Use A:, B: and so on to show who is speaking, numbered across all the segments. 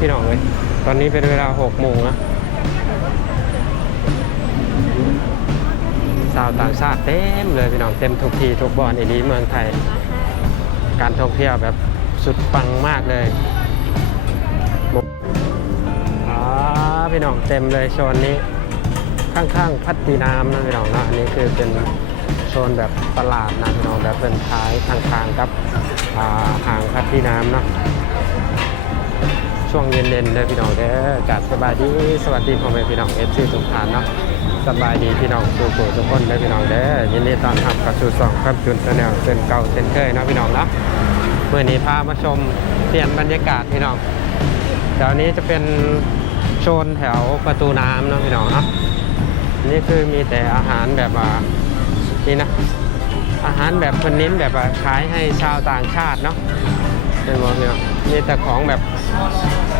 A: พี่น้องเลยตอนนี้เป็นเวลาหกโมงนะชาวต่างชาติเต็มเลยพี่น้องเต็มทุกทีทุกบอนอีลีเมืองไทย การท่องเที่ยวแบบสุดปังมากเลยอ๋อพี่น้องเต็มเลยโซนนี้ข้างๆพัติน้ำนะพี่น้องนะอันนี้คือเป็นโซนแบบตลาดนะพี่น้องแบบเป็นท้ายข้างๆกับห่างพัตติน้ำเนาะ ช่วงเย็นๆเลยพี่น้องเด้อากาศสบายดีสวัสดีพ่อแม่พี่น้องเอฟซีทุกท่านเนาะสบายดีพี่น้องสู่ผู้ทุกคนเลยพี่น้องเด้อยินดีต้อนรับกับสู่สองครับจุนแนลเส้นเก่าเส้นเคยเนาะพี่น้องเนาะเมื่อนี้พามาชมเปลี่ยนบรรยากาศพี่น้องแถวนี้จะเป็นโซนแถวประตูน้ำเนาะพี่น้องเนาะนี่คือมีแต่อาหารแบบว่านี่นะอาหารแบบคนเน้นแบบขายให้ชาวต่างชาติเนาะเป็นบอกเนี่ย มีแต่ของแบบ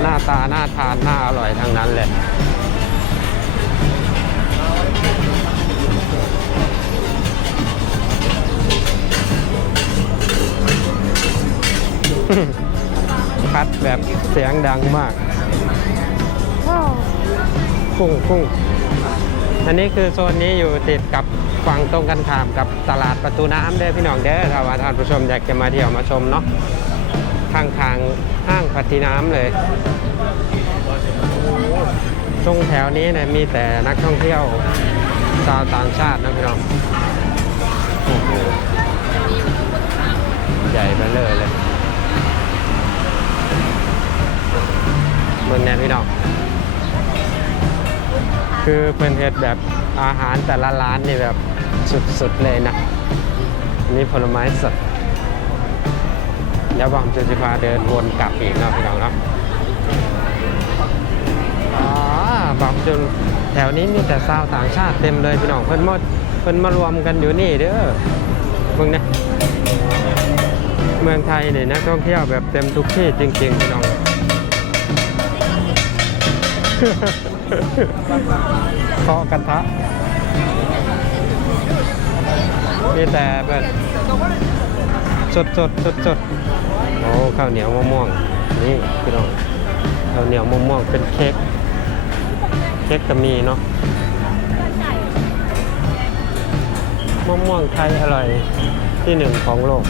A: หน้าตาน่าทานน่าอร่อยทั้งนั้นเลยคัดแบบเสียงดังมากพุ่งพุ่งอันนี้คือโซนนี้อยู่ติดกับฝั่งตรงกันข้ามกับตลาดประตูน้ำเด้อพี่น้องเด้อถ้าว่าท่านผู้ชมอยากจะมาเที่ยวมาชมเนาะข้างทาง ห้างพัทติน้ำเลย ตรงแถวนี้เนี่ยมีแต่นักท่องเที่ยวชาวต่างชาตินะพี่น้องโอ้โหใหญ่ไปเลยเลยมืองแน่พี่น้องคือเป็นเฮ็ดแบบอาหารแต่ละร้านนี่แบบสุดๆเลยนะ นี่ผลไม้สด แล้วบางจุดสิพาเดินวนกลับอีกนะพี่น้องเนาะอ๋อบางจุดแถวนี้มีแต่ชาวต่างชาติเต็มเลยพี่น้องเพิ่นมาเพิ่นมารวมกันอยู่นี่เด้อเบิ่งนะเมืองไทยเนี่ยนักท่องเที่ยวแบบเต็มทุกที่จริงๆพี่น้องเคาะกระทะมีแต่แบบสดสดสดสดๆ ข้าวเหนียวมะม่วงนี่พี่น้องข้าวเหนียวมะม่วงเป็นเค้กเค้กก็มีเนาะมะม่วงไทยอร่อยที่หนึ่งของโลก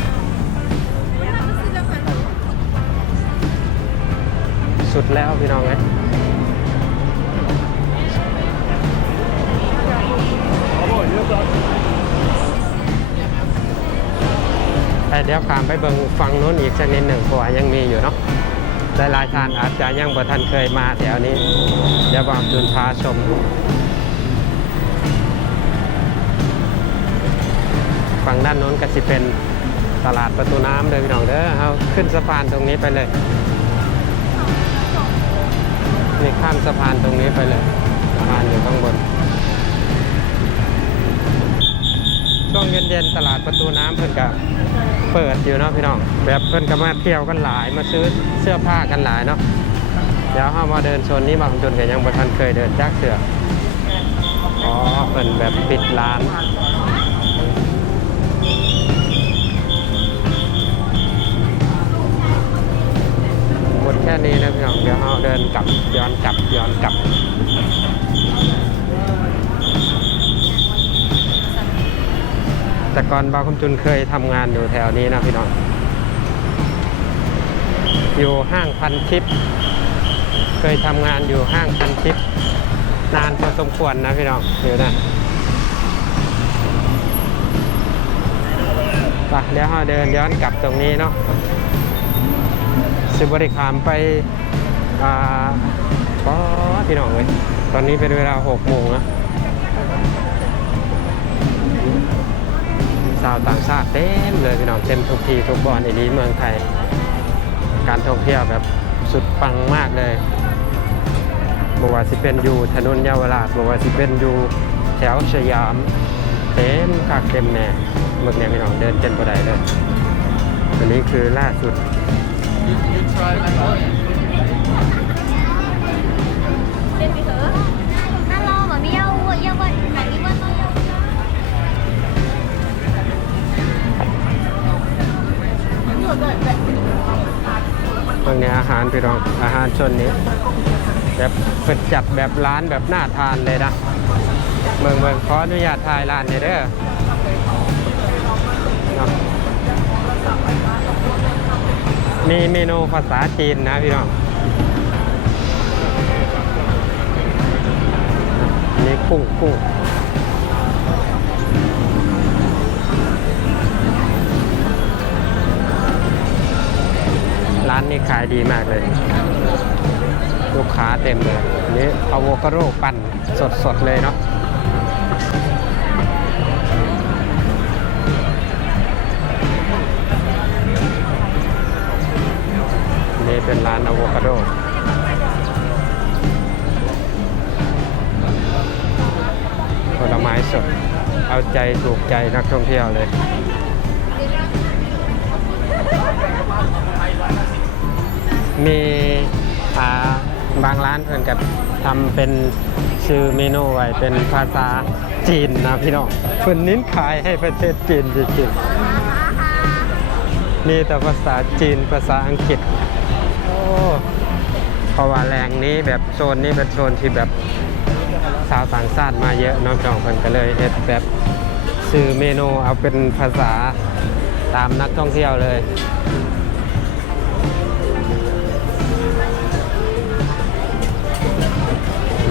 A: สุดแล้วพี่น้องเอ้ย แต่เดี๋ยวขามไปเบิงฟังนู้นอีกสักนิดหนึ่งเพราะว่ายังมีอยู่เนาะหลายๆท่านอาจจะยังบ่ทันเคยมาแถวนี้ เดี๋ยวบางจุนพาชมฝั่งด้านโน้นก็สิเป็นตลาดประตูน้ำเลยพี่น้องเด้อเอาขึ้นสะพานตรงนี้ไปเลยนี่ข้ามสะพานตรงนี้ไปเลยสะพานอยู่ข้างบน ช่วงเย็นๆตลาดประตูน้ำเพิ่นก็ เปิดอยู่เนาะพี่น้องแบบเพิ่อนก็มาเที่ยวกันหลายมาซื้อเสื้อผ้ากันหลายเนาะเดี๋ยวเข้ามาเดินโซนนี้บางจนก็ยังบ่ทันเคยเดินจักเสืออ๋อเพิ่นแบบปิดร้านหมดแค่นี้นะพี่น้องเดี๋ยวเราเดินกลับย้อนกลับย้อนกลับ แต่ก่อนบาวคำจุนเคยทำงานอยู่แถวนี้นะพี่น้อง อยู่ห้างพันทิปเคยทำงานอยู่ห้างพันทิปนานพอสมควรนะพี่น้องเดี๋ยวนะไปเดี๋ยวเราเดินย้อนกลับตรงนี้เนาะสิบริขามไปอ่าพี่น้องเลยตอนนี้เป็นเวลาหกโมงนะ ชาวต่างชาติเต็มเลยพี่น้องเต็มทุกทีทุกบอนอีนี้เมืองไทย การท่องเที่ยวแบบสุดปังมากเลยบอกว่าสิเป็นอยู่ถนนเยาวราชบอกว่าสิเป็นอยู่แถวสยาม เต็มคักเต็มแน่เมื่อนี้พี่น้องเดินเจนบ่ได้เลยอันนี้คือล่าสุด
B: Lên า
A: งเนี่รพี่น้องอาหารชนนี้แบบเปิดจัดแบบร้านแบบน่าทานเลยนะเมืองเมืองขออนุญาตถ่ายร้านเนี่อยเด้อมีเมนูภาษาจีนนะพี่น้องนี่กุ้งกุ้ง นี้ขายดีมากเลย ลูกค้าเต็มเลยนนี้อะโวคาโดปั่นสดๆเลยเนาะนนี่เป็นร้านอะโวคาโดผลไม้สด เอาใจถูกใจนักท่องเที่ยวเลย มีาบางร้านเพิ่อนกับทำเป็นชื่อเมนูไว้เป็นภาษาจีนนะพี่น้องเพิ่นนิ้นขายให้ประเทศจีนจริงๆมีแต่ภาษาจีนภาษาอังกฤษโอ้เพราะว่าแหล่งนี้แบบโซนนี้เป็นโซนที่แบบชาวต่างชาติมาเยอะน้องจองเพิ่นก็เลยเฮ็ดแบบชื่อเมนูเอาเป็นภาษาตามนักท่องเที่ยวเลย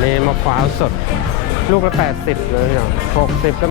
A: นี่มะพร้าวสด ลูกละ 80 เลยเหรอ60 ก็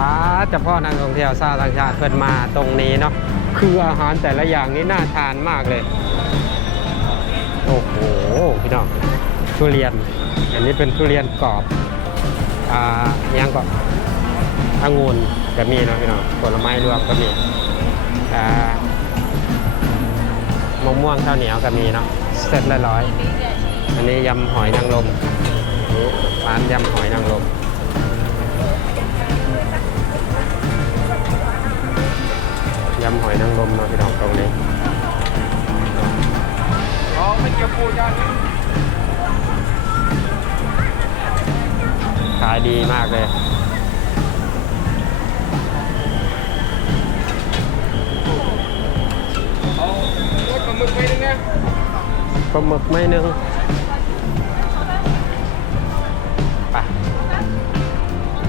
A: อาเฉพาะนักท่องเที่ยวชาวต่างชาติเพิ่นมาตรงนี้เนาะคืออาหารแต่ละอย่างนี่น่าทานมากเลย โอ้โหพี่น้องทุเรียน อันนี้เป็นทุเรียนกรอบอ่ายังก็องุ่นก็มีเนาะพี่น้องผลไม้รวมก็มีอ่ามะม่วงข้าวเหนียวก็มีเนาะเสร็จละร้อย อันนี้ยำหอยนางรมนนี้ร้านยำหอยนางรม ยำหอยนางรมเนาะพี่น้องตรงนี้
C: อ๋อไม่เกี่ยวปูจ้า
A: ขายดีมากเลย
C: ปลาหมึกไปนึงนะ
A: ปลาหมึกไม่นึงไป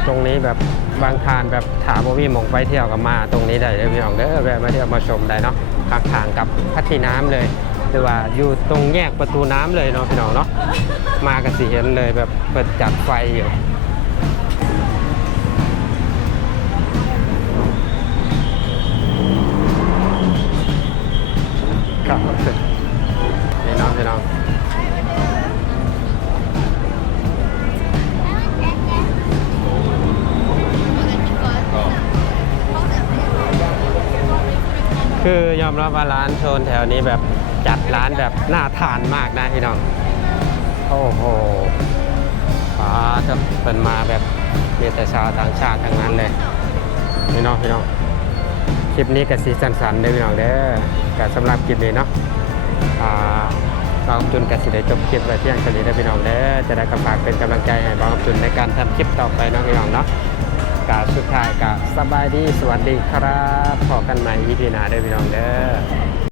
A: ตรงนี้แบบ บางทานแบบถามว่ามีหมองไปเที่ยวกับมาตรงนี้ได้เลยพี่น้องเด้อแวะมาเที่ยวมาชมได้เนาะข้างทางกับพัทีน้ำเลย หรือว่าอยู่ตรงแยกประตูน้ำเลยเนาะพี่น้องเนาะมากันสิเห็นเลยแบบเปิดจัดไฟอยู่ครับพี่น้องพี่น้อง คือยอมรับว่าร้านโซนแถวนี้แบบจัดร้านแบบน่าทานมากนะพี่น้อง โอ้โหฟ้าจะเป็นมาแบบมีแต่ชาวต่างชาติทั้งนั้นเลยพี่น้องพี่น้องคลิปนี้กับสีสันๆเด้อพี่น้องเด้อกับสำหรับคลิปนี้เนาะอ่าบางจุนกับสิได้จบคลิปไว้เที่ยงคืนนี้ได้พี่น้องเด้อจะได้กำฝากเป็นกำลังใจให้บางจุนในการทำคลิปต่อไปเนาะพี่น้องเนาะ กาสุดท้ายกะสบายดีสวัสดีครับพอกันใหม่อีพีหน้าเด้อพี่น้องเด้อ